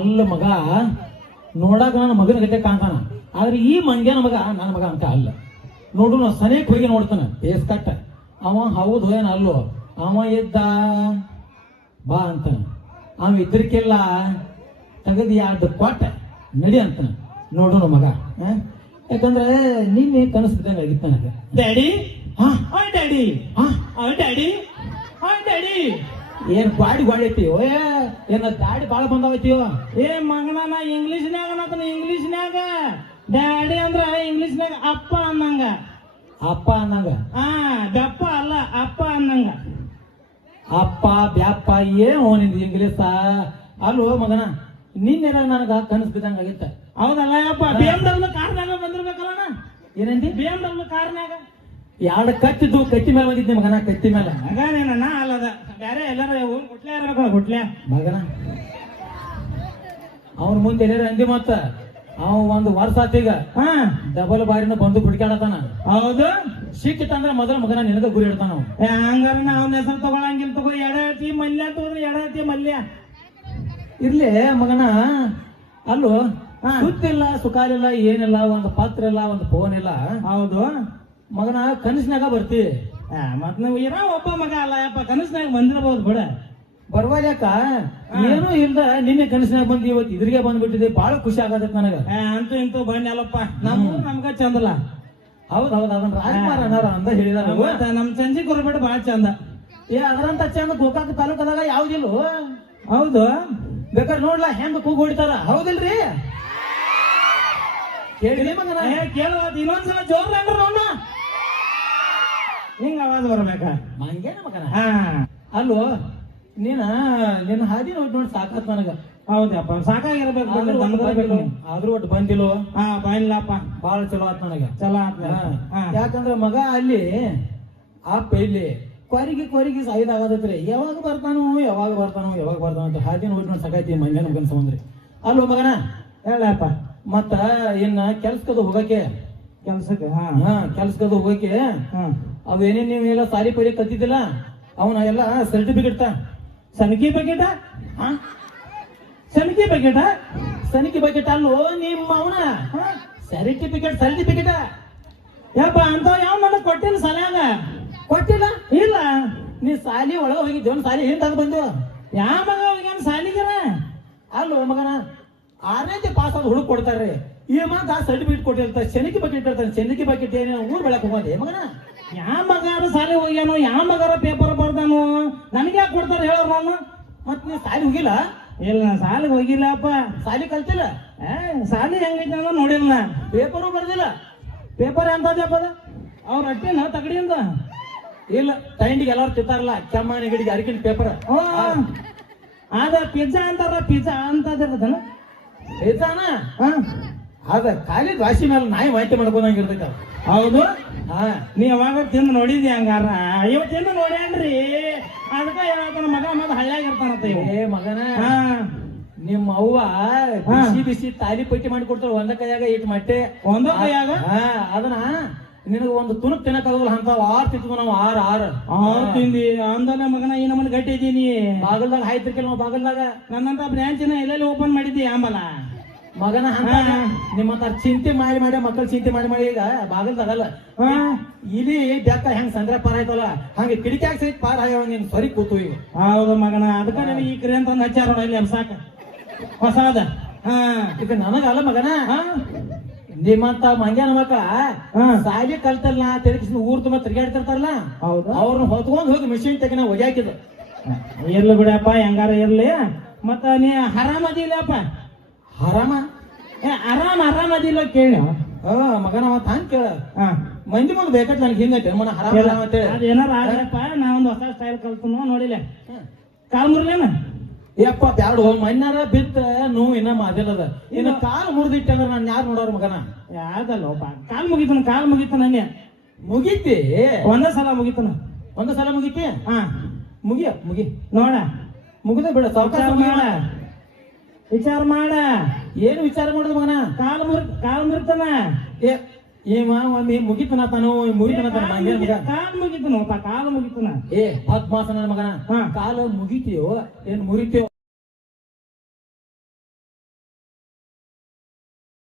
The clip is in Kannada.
ಅಲ್ಲ ಮಗ ನೋಡಾಕ ನನ್ನ ಮಗನ ಗತೆ ಕಾಣ್ತಾನ, ಆದ್ರೆ ಈ ಮಂಗ್ಯನ ಮಗ ನನ್ನ ಮಗ ಅಂತ ಅಲ್ಲ. ನೋಡು ನಾ ಸನೇಕ್ ಹೋಗಿ ನೋಡ್ತಾನ ಏಸ್ ಕಟ್ಟ. ಅವ ಹೌದು ಏನ ಅಲ್ಲೋ, ಅವ ಇದ್ದ ಬಾ ಅಂತಾನ, ಅವ ಇದ್ರಕ್ಕೆಲ್ಲ ತೆಗದು 2 ಕ್ವಾಟ ನಡಿ ಅಂತಾನ. ನೋಡು ಮಗ, ಯಾಕಂದ್ರೆ ನಿನ್ನೆ ಕನಸ್ಬಿದ್ದಂಗೆ ಆಗಿತ್ತು ನನಗೆ. ಡ್ಯಾಡಿ ಡ್ಯಾಡಿ ಡ್ಯಾಡಿ ಡ್ಯಾಡಿ ಏನ್ ಗಾಡಿ ಐತಿಯೋ, ಏನ ದಾಡಿ ಬಾಳ ಬಂದಾವೈತಿಯೋ. ಏ ಮಗನ ನಾ ಇಂಗ್ಲೀಷ್ನ್ಯಾಗ ಇಂಗ್ಲೀಷ್ನ್ಯಾಗ ಡ್ಯಾಡಿ ಅಂದ್ರ ಇಂಗ್ಲೀಷ್ನ್ಯಾಗ ಅಪ್ಪ ಅನ್ನಂಗ. ಅಪ್ಪ ಅನ್ನಂಗ? ಬೆಪ್ಪ ಅಲ್ಲ, ಅಪ್ಪ ಅನ್ನಂಗ. ಅಪ್ಪ ಬ್ಯಾಪ್ಪ ಏನು ನಿಂದ ಇಂಗ್ಲೀಷ ಅಲ್ಲೋ ಮಗನ. ನಿನ್ನೆಲ್ಲ ನನಗ ಕನಸು ಬಿದ್ದಂಗ ಆಗಿತ್ತ. ಹೌದಲ್ಲ ಅಪ್ಪ, BMW ಕಾರ್ನಾಗ ಬಂದಿರ್ಬೇಕಲ್ಲ. ಏನಂದಿ? BMW ಕಾರ್ನಾಗ 2 ಕತ್ತಿದ್ದು ಕತ್ತಿ ಮೇಲೆ ಬಂದಿದ್ದೆ ಮಗನ, ಕತ್ತಿ ಮೇಲೆ. ಮಗನೇನ ಅಲ್ಲದ ಬೇರೆ ಎಲ್ಲಾರ ಗುಟ್ಲೆ ಇರ್ಬೇಕು, ಗುಟ್ಲೆ ಮಗನ. ಅವನ ಮುಂದೆ ಎಲ್ಲಾರ ಅಂದಿ ಮತ್ತ ಅವ 1 ವರ್ಷ ಆತೀಗ ಡಬಲ್ ಬಾರಿನ ಬಂದು ಹುಡುಕಾಡತಾನ. ಹೌದು, ಸಿಕ್ಕಿತ್ತಂದ್ರ ಮೊದಲ ಮಗನ ನಿನಗ ಗುರಿ ಇಡ್ತಾನ. ಹಂಗಾರ ಅವನ ಹೆಸರು ತಗೊಳಂಗಿಲ್ಲ. ತಗೋ ಎಡತಿ ಮಲ್ಯ ತಗೋದ್ರೆ ಎಡತಿ ಮಲ್ಯ ಇರ್ಲಿ ಮಗನ. ಅಲ್ಲೋ ಸುತ್ತಿಲ್ಲ ಸುಖಾಲಿಲ್ಲ ಏನಿಲ್ಲ, ಒಂದು ಪತ್ರ ಇಲ್ಲ, ಒಂದು ಫೋನ್ ಇಲ್ಲ. ಹೌದು ಮಗನ, ಕನಸಿನಾಗ ಬರ್ತಿ ಮತ್ ನಾವು ಇರೋ ಒಬ್ಬ ಮಗ ಅಲ್ಲ ಯಪ್ಪ, ಕನಸಿನಾಗ ಬಂದಿರಬಹುದು ಬಿಡ. ಬರ್ವಾಲ್ಯಾಕ ಏನೂ ಇಲ್ದ ನಿನ್ನೆ ಕನಸಿನಾಗ ಬಂದು ಇವತ್ತು ಇದ್ರಿಗೆ ಬಂದ್ಬಿಟ್ಟಿದೆ. ಬಾಳ ಖುಷಿ ಆಗತ್ತ ನನಗ. ಅಂತೂ ಇಂತೂ ಬಂದಿ ಅಲ್ಲಪ್ಪ, ನಮ್ಗ ಚಂದಲ್ಲ. ಹೌದ್ ಹೌದ್, ಅದನ್ನ ರಾಜಕುಮಾರ ಅನ್ನಾರ ಅಂದ ಹೇಳಿದಾರ. ನಮ್ ಸಂಜೆ ಕೊರಬೇಡ ಬಾಳ ಚಂದ. ಅದರಂತ ಚಂದ ಗೋಕಾಕ ತಾಲೂಕದಾಗ ಯಾವ್ದಿಲ್ಲ. ಹೌದು, ಬೇಕಾದ್ರೆ ನೋಡ್ಲಾ ಹೆಂಗ ಕೂಗ್ ಹೊಡಿತಾರ. ಹೌದಿಲ್ರಿ? ಕೇಳಿ ಮಗನ, ಕೇಳುವ ಇನ್ನೊಂದ್ಸಲ ಜೋರ್ ಅಂದ್ರ ನೋಡ ಹಿಂಗ ಆವಾಜ್ ಬರ್ಬೇಕ. ಮಂಗೇನ ಮಗನ? ಅಲ್ಲೋ ನಿನ್ನ ಹಾದಿ ನೋಡಿ ಸಾಕತ್ ನನಗ. ಹೌದಪ್ಪ, ಸಾಕಾಗಿರ್ಬೇಕು. ಆದ್ರೂ ಒಟ್ಟು ಬಂದಿಲ್ಲೋ? ಬಂದಿಲ್ಲಪ್ಪ. ಬಾಳ ಚಲೋ ಆತ್ ನನಗ. ಚಲೋ ಆತ್. ಯಾಕಂದ್ರ ಮಗ ಅಲ್ಲಿ ಅಪ್ಪ ಇಲ್ಲಿ ಕೊರಿಗೆ ಸಾಯ್ದಾಗತ್ರಿ. ಯಾವಾಗ ಬರ್ತಾನೋ ಅಂತ ಹಾದಿ ನೋಡಿ ಸಾಕೈತಿ ಮಂಗನ ಮಗನ ಸಂಬಂಧ್ರಿ. ಅಲ್ಲೋ ಮಗನ ಹೇಳಪ್ಪ, ಮತ್ತ ಇನ್ನ ಕೆಲ್ಸಕ್ಕದು ಹೋಗಕ್ಕೆ ಅವೇನೇನ್ ನೀವೆಲ್ಲ ಸಾಲಿ ಪರಿ ಕಲ್ತಿದ್ದಿಲ್ಲ ಅವನ ಎಲ್ಲ ಸರ್ಟಿಫಿಕೇಟ್ ಸನಿಕಿ ಬಕೆಟ್ ಅಲ್ಲೋ ನಿಮ್ಮ ಅವನ ಸರ್ಟಿಫಿಕೇಟ್ ಯಪ್ಪ ಅಂತ ಯಾವ ನನಗೆ ಕೊಟ್ಟಿಲ್ಲ. ಸಲ್ಯಾಗ ಕೊಟ್ಟಿಲ್ಲ? ಇಲ್ಲ. ನೀ ಸಾಲಿ ಒಳಗ ಹೋಗಿದ್ದೆ, ಸಾಲಿ ಹಿಂದಾಗ ಬಂದು ಯಾವ ಮಗ ಹೋಗ್ಯಾನ ಸಾಲಿಗರ? ಅಲ್ಲೋ ಮಗನ, 6ನೇ ಪಾಸ್ ಆದ ಹುಡುಗ ಕೊಡ್ತಾರ್ರಿ. ಈ ಮಗ ಸರ್ಟಿಫಿಕೇಟ್ ಕೊಟ್ಟಿರ್ತಾರೆ, ಚೆನ್ನಕಿ ಬಕೆಟ್ ಇರ್ತಾನೆ. ಚೆನ್ನಕಿ ಬಕೆಟ್ ಏನ ಊರ್ ಬೆಳಕ್ ಹೋಗೋದೆ ಮಗನ? ಯಾವ ಮಗಾರ ಸಾಲಿ ಹೋಗ್ಯಾನೋ, ಯಾವ ಮಗಾರ ಪೇಪರ್ ಬರ್ದಾನೋ, ನನಗೆ ಯಾಕೆ ಕೊಡ್ತಾರ ಹೇಳೋರು ನಾನು? ಮತ್ ನೀ ಸಾಲಿ ಹೋಗಿಲ್ಲ? ಇಲ್ಲ, ನಾ ಸಾಲಿಗೆ ಹೋಗಿಲ್ಲಪ್ಪ. ಸಾಲಿ ಕಲ್ತಿಲ್ಲ? ಸಾಲಿ ಹೆಂಗೈತೆ ಅನ್ನೋ ನೋಡಿಲ್ಲ. ಪೇಪರು ಬರ್ದಿಲ್ಲ? ಪೇಪರ್ ಎಂತದಪ್ಪ ಅದ? ಅವ್ರ ಅಟ್ಟೇನ ತಗಡಿಯಿಂದ? ಇಲ್ಲ, ಟೈಂಡಿಗೆ ಎಲ್ಲಾರು ತಿಂತಾರಲ್ಲ ಕೆಮ್ಮ ನೆಗಡಿಗೆ ಅರಿಕಿನ ಪೇಪರ್. ಅದ ಪಿಜ್ಜಾ ಅಂತಾರ, ಪಿಜ್ಜಾ ಅಂತದನ ಪಿಜ್ಜಾನ? ಅದ ಖಾಲಿ ರಾಶಿ ಮೇಲೆ ನಾಯಿ ಮಾಹಿತಿ ಮಾಡ್ಕೊಂಡಂಗಿರ್ತೈತ. ಹೌದು. ನೀ ಯಾವಾಗ ತಿಂದು ನೋಡಿದ್ದಿ ಹಂಗಾರ? ಇವತ್ತಿಂದ ನೋಡ್ಯಾನ್ರಿ. ಅದಕ್ಕ ಹೇಳ್ತಾನ ಮಗ ಮಗ ಹಳ್ಳಿಯಾಗಿರ್ತಾನಂತ. ಏ ಮಗನ, ನಿಮ್ಮ ಅವ್ವ ಬಿಸಿ ತಾಲಿ ಪಟ್ಟಿ ಮಾಡಿ ಕೊಡ್ತಾಳ ಒಂದ ಕೈಯಾಗ ಇಟ್ಟು ಮಟ್ಟೆ. ಒಂದ ಕೈಯಾಗ ಅದನ್ನ ನಿನಗ ಒಂದು ತುಣುಕ್ ತಿನ್ನಕ್ಕಾಗಲ್ಲ ಅಂತ 6 ತಿಂತು ನಾವು. 6 ತಿಂದಿ ಅಂದನ ಮಗನ. ಈ ನಮ್ಮನ್ನ ಗಟ್ಟಿ ಇದ್ದೀನಿ. ಬಾಗಲ್ದಾಗ ಹಾಯ್ತಿರ್ಕಿಲ್ಲ ಬಾಗಲ್ದಾಗ. ನನ್ನಂತ ಬ್ರಾಂಚಿನ ಎಲ್ಲೆಲ್ಲಿ ಓಪನ್ ಮಾಡಿದ್ದಿ ಆಂಬಲ ಮಗನ. ನಿಮ್ಮ ಚಿಂತೆ ಮಾಡಿ ಮಕ್ಕಳು ಚಿಂತೆ ಮಾಡಿ ಈಗ ಬಾಗಲ್ದಾಗಲ್ಲ ಇಲ್ಲಿ ಬೆಕ್ಕ ಹೆಂಗ್ ಸಂದ್ರ ಪಾರ ಆಯ್ತಲ್ಲ ಹಂಗೆ ಕಿಡಿಕ್ಯಾಗ ಸಹಿತ ಪಾರ ಆಗ್ಯಾವ. ನೀನ್ ಸರಿ ಕೂತು ಈಗ. ಹೌದು ಮಗನ, ಅದಕ್ಕ ನನಗೆ ಈ ಕ್ರಿ ಅಂತ ಹಚ್ಚಾರ ಇಲ್ಲಿ ಸಾಕ ಹೊಸಾದ. ಈಗ ನನಗಲ್ಲ ಮಗನ, ನಿಮ್ಮಂತ ಮಂಗ್ಯಾನ ಮಕ್ಕಳ ಸಾಲಿ ಕಲ್ತಲ್ಲ ತಿರುಗಿಸಿ ಊರ್ ತುಂಬಾ ತಿರ್ಗಾಡ್ತಿರ್ತಾರಲ್ಲ, ಅವ್ರನ್ನ ಹೊತ್ಕೊಂಡ್ ಹೋಗಿ ಮಿಷಿನ್ ತೆಗಿನ ಒಗ್ಯಾಕಿದ. ಇರ್ಲಿ ಬಿಡಪ್ಪ, ಹೆಂಗಾರ ಇರ್ಲಿ. ಮತ್ತ ನೀ ಆರಾಮದಿಲ್ಲಪ್ಪ? ಆರಾಮದಿಲ್ಲ ಕೇಳಿ ಮಗನ. ಮತ್ತ ಹಂಗ ಕೇಳ, ಮಂದಿ ಮುಂದೆ ಬೇಕತ್ ನನ್ಗೆ ಹಿಂಗೈತೆ ಮನ ಆರಾಮ. ಏನಾರ ಆಗಪ್ಪ, ನಾ ಒಂದು ಹೊಸ ಸ್ಟೈಲ್ ಕಲ್ತು ನೋಡಿಲ್ಲ. ಕಾಲ್ ಮುರ್ಲೇನ? ಯಪ್ಪ ಬ್ಯಾಡು, ಮಣ್ಣಾರ ಬಿತ್ತ ನೋವು ಇನ್ನ ಮಾದಿಲ್ಲದ. ಇನ್ನು ಕಾಲು ಮುರಿದಿಟ್ಟೆ ಅಂದ್ರೆ ನಾನು ಯಾರು ನೋಡೋರು ಮಗನ? ಯಾವ್ದಲ್ಲಪ್ಪ, ಕಾಲ್ ಮುಗಿತು ನಂಗೆ. ಮುಗೀತಿ? ಒಂದೇ ಸಲ ಮುಗೀತಿ. ಮುಗಿ ನೋಡ, ಮುಗಿದ ಬಿಡ. ವಿಚಾರ ಮಾಡ. ಏನು ವಿಚಾರ ಮಾಡುದು ಮಗನ? ಕಾಲ್ ಮುರಿತಾನ. ಮುಗಿತನ ತಾನು ಕಾಲು ಮುಗಿತನ. ಪದ್ಮಾಸನ ಮಗನ, ಕಾಲು ಮುಗಿತೀಯೋ ಏನ್ ಮುರಿತೀಯೋ?